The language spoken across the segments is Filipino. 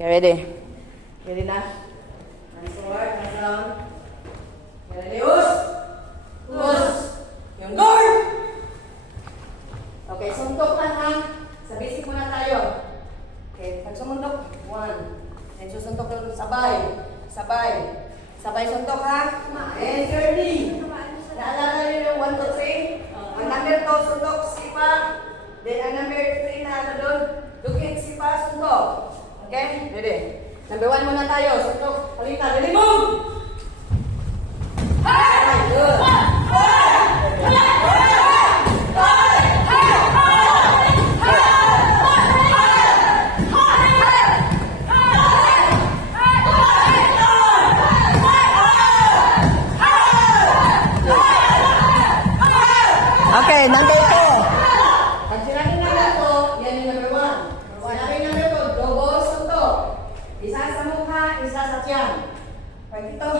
Okay, ready? Ready na? Nice forward, nice down. Okay, ready? Us! Us! Yung guard! Okay, suntok lang ha. Sa basic muna tayo. Okay, pag sumundok, 1. And susuntok lang sabay. Sabay. Sabay suntok ha. And 30. Naalala nyo yung 1 to 3? Ang number 2, suntok, sipa. Then ang number 3 na ano doon, dukit, sipa, suntok. Okay? Ready? Number 1 muna tayo. Suntok, palitan. Ready, move! Hi! Good. Okay, number 2. Pag sinabi number 2, yan yung number 1. Sinabi number 2, double suntok. Isa sa mukha, isa sa tiyan. Pag ito,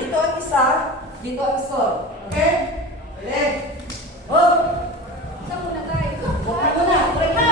dito ang isa, dito ang score. Okay? Ready? Move! Saan muna tayo? Muna muna. Break na.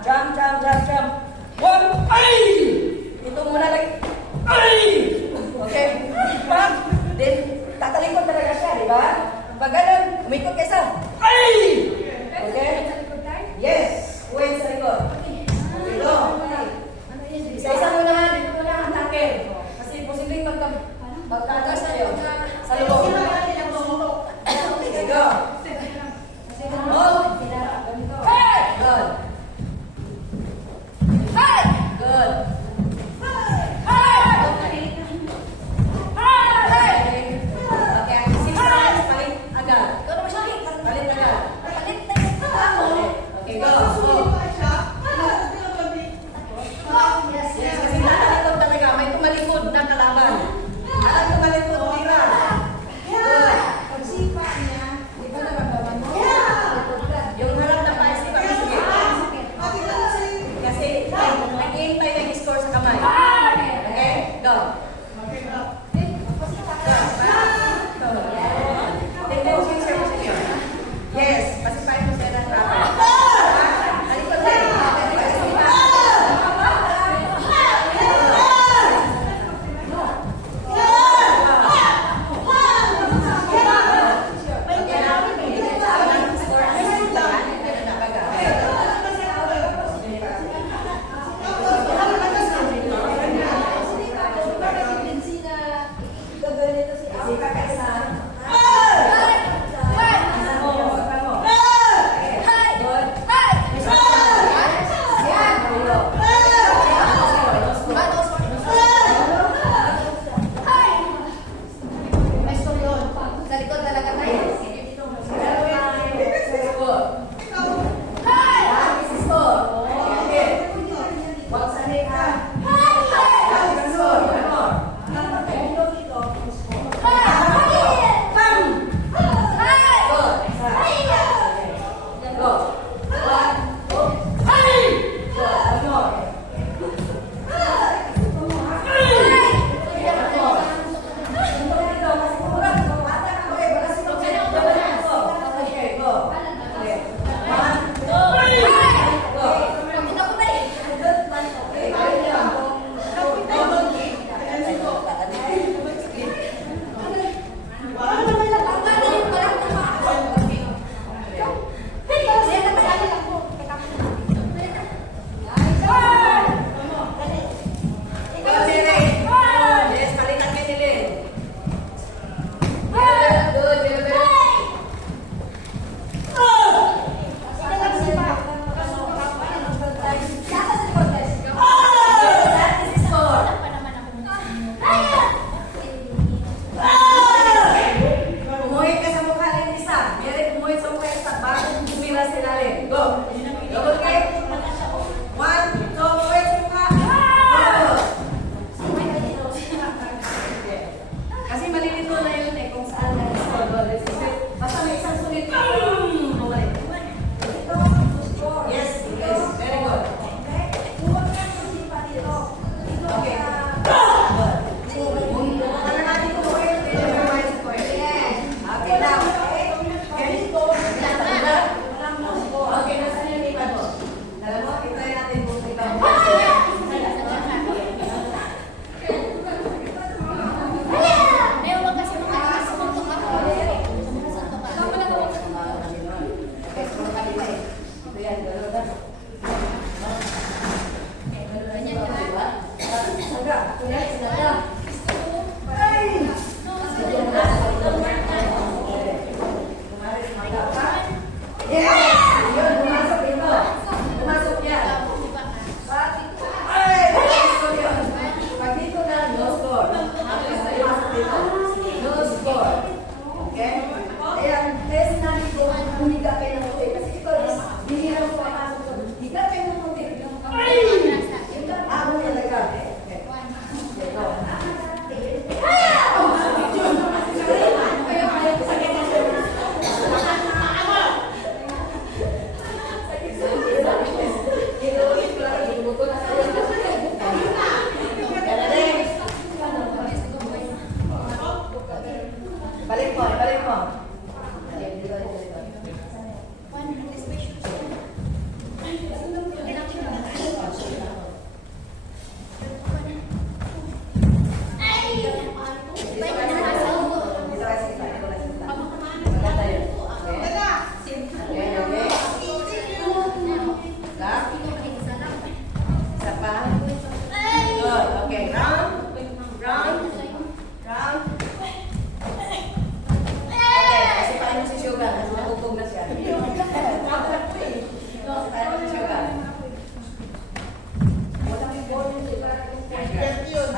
Jump, jump, jump, jump. 1, ay! Ito muna lagi. Ay! Okay. Pag, then, tatalikod talaga siya, di ba? Pag ganun, umikot kayo sa. Ay! Okay? Yes. Uwin sa likod. Okay, go. Isa-isa muna ha. Dito muna ang tackle. Kasi posibleng magkatas kayo. Sa loob. Okay, go. Oh. Hey! Good. Good. Okay, 6 rounds, paling agad. Ikaw naman siya. Ibalik mo, ibalik mo.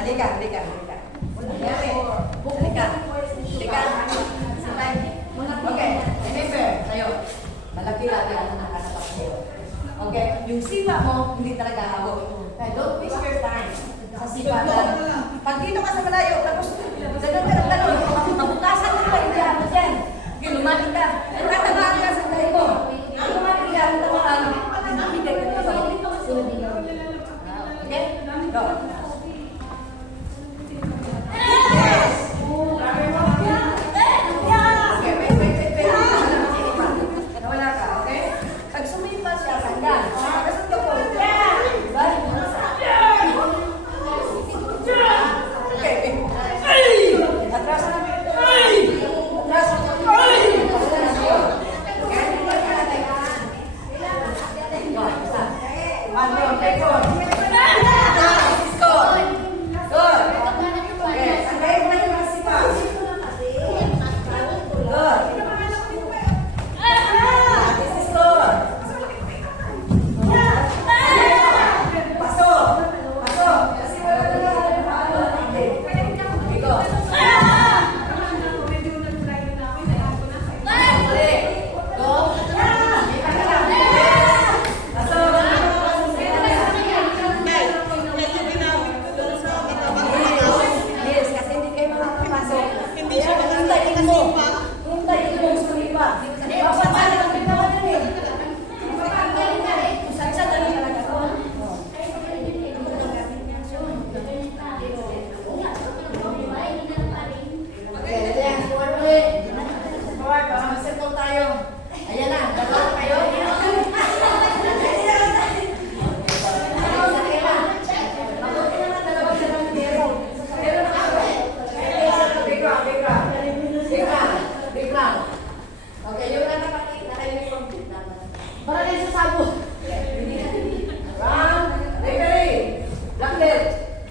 Halika, halika, halika. Halika. Halika. Okay, remember, tayo. Malaki lagi ang nakatapak sa'yo. Okay, yung sipa mo, hindi talaga habog. Kaya don't waste your time sa sipa lang. Pag dito ka sa malayo, tapos tanong, mabukasan mo pa yung diyan dyan. Okay, lumalik ka. Tatamaan ka sa tayo mo. Ang lumalik ka, ang tamaan. Hindi ka dito. Okay? Go.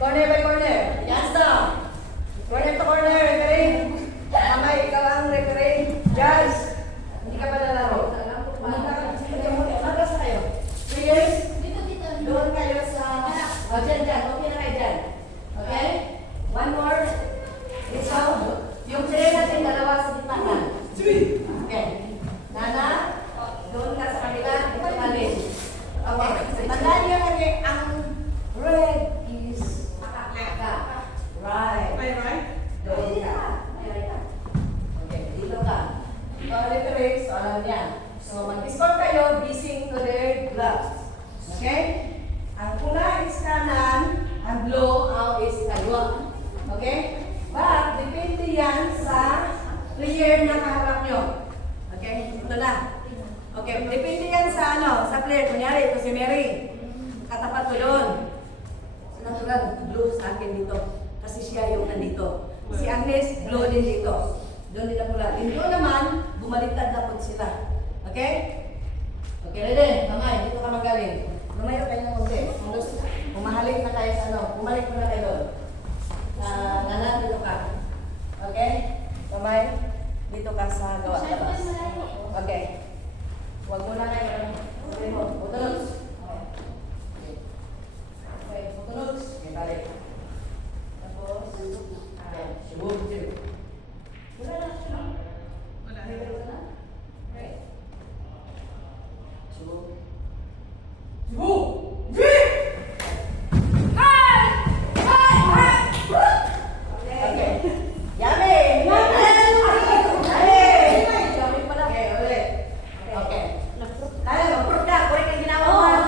Corner by corner. Hands down. Corner to corner, referee. Mamay, ikaw ang referee. Judge. Hindi ka pa lalaro. Matas kayo. Players, doon kayo sa... O, dyan. Okay na kayo dyan. Okay? One more. Ito. Yung player natin, dalawa sa gitnaan. Okay. Nana, doon ka sa kanila. Ito mali. Okay. Tandaan niyo kasi ang red is right. May right? Doon ka. Okay, dito ka. So, referee, so alam yan. So, mag-score kayo, bising to their gloves. Okay? Ang pula is kanan, ang blue is kaliwa. Okay? But, depende yan sa player na kaharap nyo. Okay? Ito na. Okay, depende yan sa sa player. Kunyari, ito si Mary. Katapat ko doon. Natural, blue sa akin dito. Kasi siya yung nandito. Si Agnes, blue din dito. Doon nila pula. Dito naman, bumaliktad na po sila. Okay? Okay, ready? Mamay, dito ka magaling. Lumayo kayo ng konti. Umahalik na kayo sa Bumalik mo na kayo doon. Nana, dito ka. Okay? Mamay, dito ka sa gawa labas. Okay. Huwag mo na kayo. Sabi mo, putulos. Okay, putulos. Okay, balik. Tapos, subog, subog. Wala na, subog. Wala. Wala na? Okay. Subog. Subog! Okay. Yummy! Yummy pala. Okay, ulit. Okay. Kaya, mag-proof ka. Kung ikaw ginawa mo.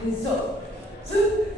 So, so,